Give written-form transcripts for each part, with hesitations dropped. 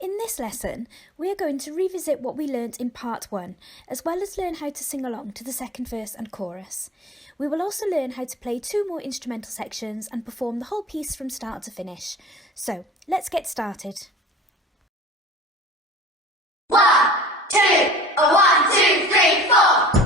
In this lesson, we are going to revisit what we learnt in part 1, as well as learn how to sing along to the second verse and chorus. We will also learn how to play 2 more instrumental sections and perform the whole piece from start to finish. So, let's get started. 1, 2, 1, 2, 3, 4.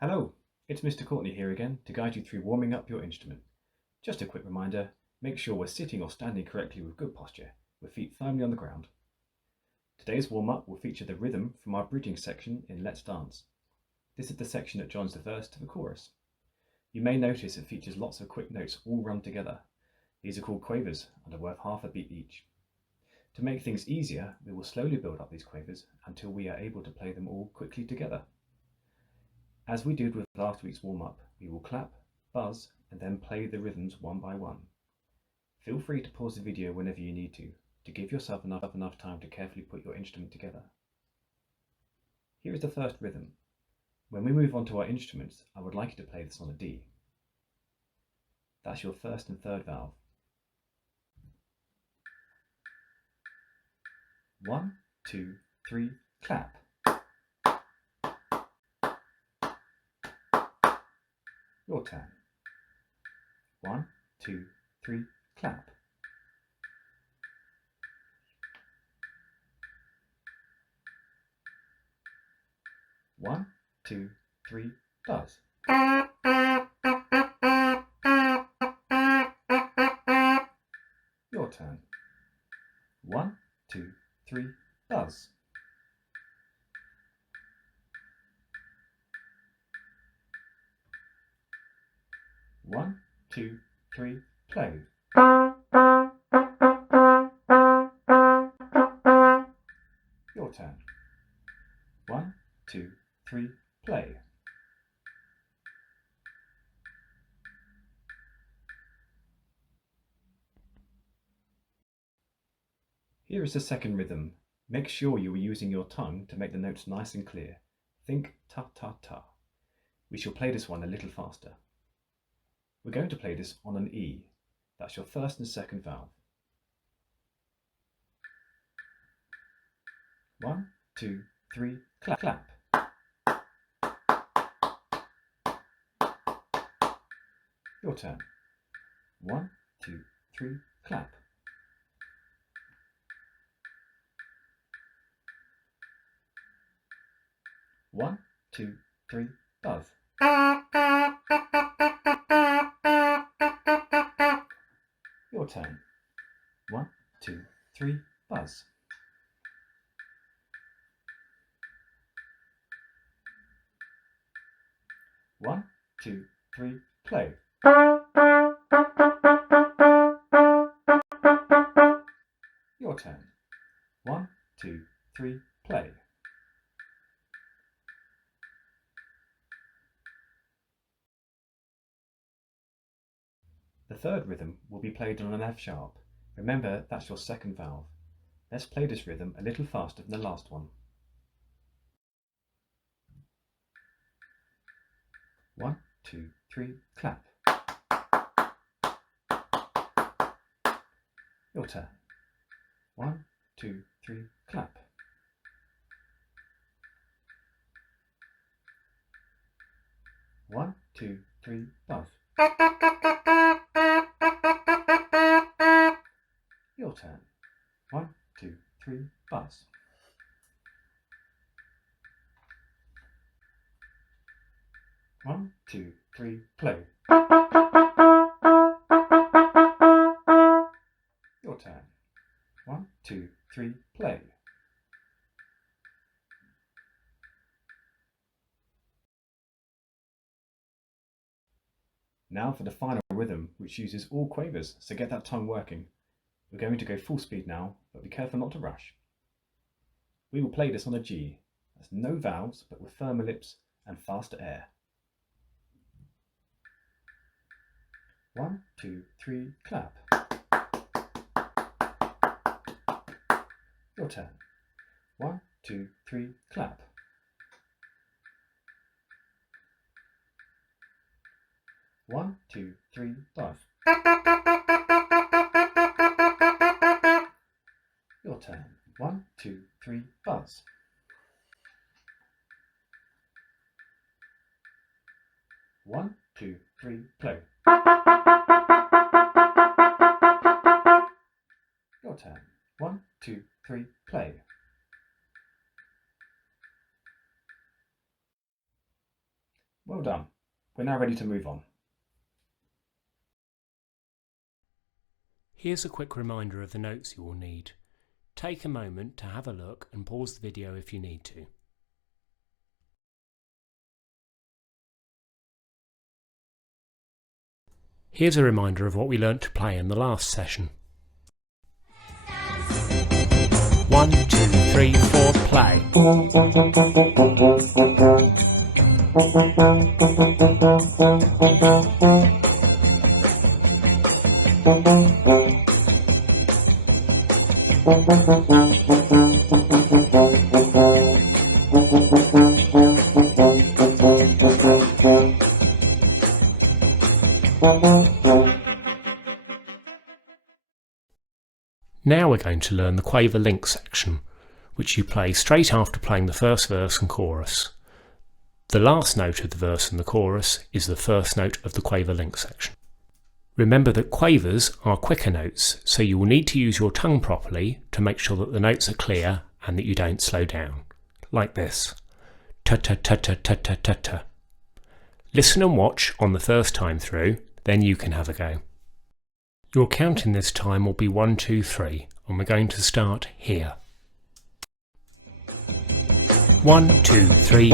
Hello, it's Mr. Courtney here again to guide you through warming up your instrument. Just a quick reminder, make sure we're sitting or standing correctly with good posture, with feet firmly on the ground. Today's warm-up will feature the rhythm from our bridging section in Let's Dance. This is the section that joins the verse to the chorus. You may notice it features lots of quick notes all run together. These are called quavers and are worth half a beat each. To make things easier, we will slowly build up these quavers until we are able to play them all quickly together. As we did with last week's warm-up, we will clap, buzz, and then play the rhythms one by one. Feel free to pause the video whenever you need to give yourself enough time to carefully put your instrument together. Here is the first rhythm. When we move on to our instruments, I would like you to play this on a D. That's your first and third valve. 1, 2, 3, clap. Your turn. 1, 2, 3, clap. One, 2, 3, buzz. Your turn. 1, 2, 3, buzz. One, 2, 3, play. Your turn. 1, 2, 3, play. Here is the second rhythm. Make sure you are using your tongue to make the notes nice and clear. Think ta-ta-ta. We shall play this one a little faster. We're going to play this on an E. That's your first and second valve. 1, 2, 3, clap, clap. Your turn. 1, 2, 3, clap. One, 2, 3, buzz. Your turn. 1, 2, 3, buzz. One, 2, 3, play. Your turn. 1, 2, 3, play. The third rhythm will be played on an F sharp. Remember, that's your second valve. Let's play this rhythm a little faster than the last one. 1, 2, 3, clap. Your turn. 1, 2, 3, clap. 1, 2, 3, buzz. Your turn. 1, 2, 3, buzz. One, two, three, play. Your turn. 1, 2, 3, play. Now for the final rhythm, which uses all quavers, so get that tongue working. We're going to go full speed now, but be careful not to rush. We will play this on a G. That's no vowels, but with firmer lips and faster air. 1, 2, 3, clap. Your turn. 1, 2, 3, clap. One, two, three, buzz. Your turn. 1, 2, 3, buzz. One, two, three, play. Your turn. 1, 2, 3, play. Well done. We're now ready to move on. Here's a quick reminder of the notes you will need. Take a moment to have a look and pause the video if you need to. Here's a reminder of what we learnt to play in the last session. 1, 2, 3, 4, play. Now we're going to learn the Quaver link section, which you play straight after playing the first verse and chorus. The last note of the verse and the chorus is the first note of the Quaver link section. Remember that quavers are quicker notes, so you will need to use your tongue properly to make sure that the notes are clear and that you don't slow down. Like this. Ta-ta-ta-ta-ta-ta-ta. Listen and watch on the first time through, then you can have a go. Your counting this time will be 1, 2, 3, and we're going to start here. 1, 2, 3.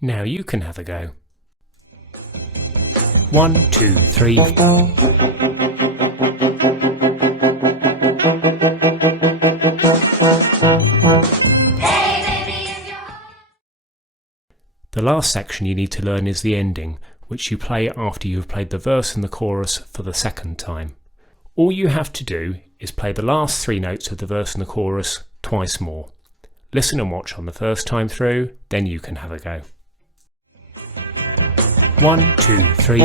Now you can have a go. 1, 2, 3. The last section you need to learn is the ending, which you play after you have played the verse and the chorus for the second time. All you have to do is play the last 3 notes of the verse and the chorus twice more. Listen and watch on the first time through, then you can have a go. 1, 2, 3.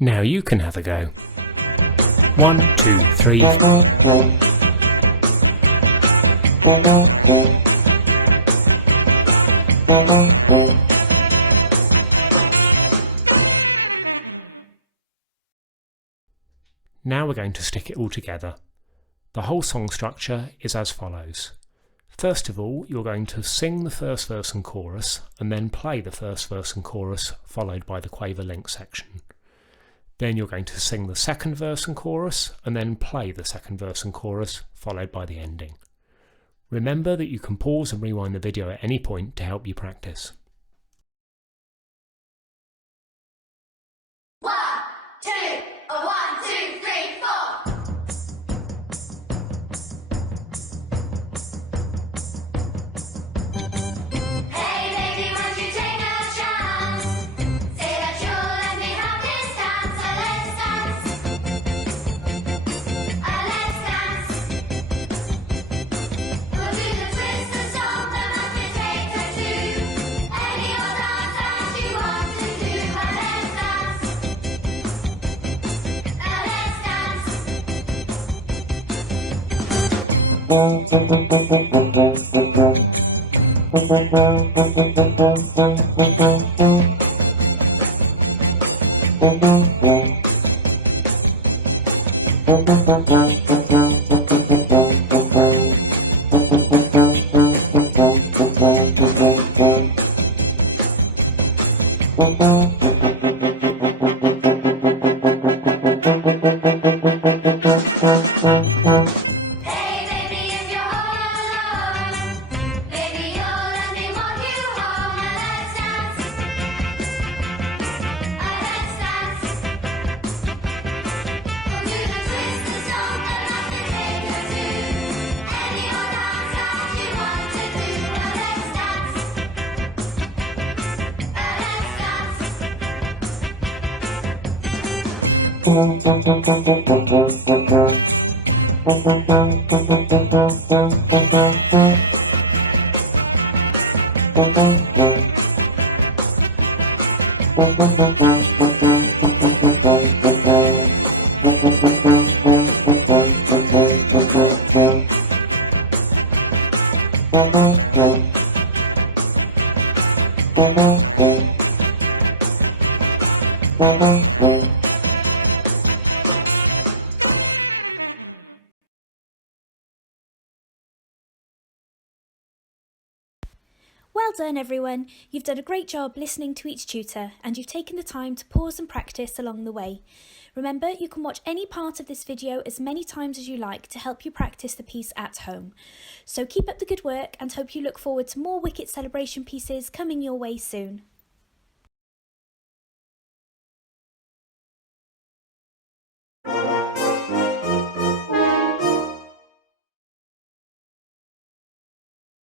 Now you can have a go. 1, 2, 3. Now we're going to stick it all together. The whole song structure is as follows. First of all, you're going to sing the first verse and chorus, and then play the first verse and chorus, followed by the Quaver link section. Then you're going to sing the second verse and chorus, and then play the second verse and chorus, followed by the ending. Remember that you can pause and rewind the video at any point to help you practice. 1, 2, 1, 2, 3, 4. Hey baby, won't you take a chance? Say that you'll let me have this dance. So let's dance. Let's dance. We'll do the twist, the song. Hey baby, if you're all alone, baby, you'll let me walk you home and let's dance. Let's dance. We'll do the twist and song and rock the tango too. Any old dance that you want to do. Now let's dance. Let's dance. Well done everyone, you've done a great job listening to each tutor and you've taken the time to pause and practice along the way. Remember, you can watch any part of this video as many times as you like to help you practice the piece at home. So keep up the good work and hope you look forward to more Wicket celebration pieces coming your way soon.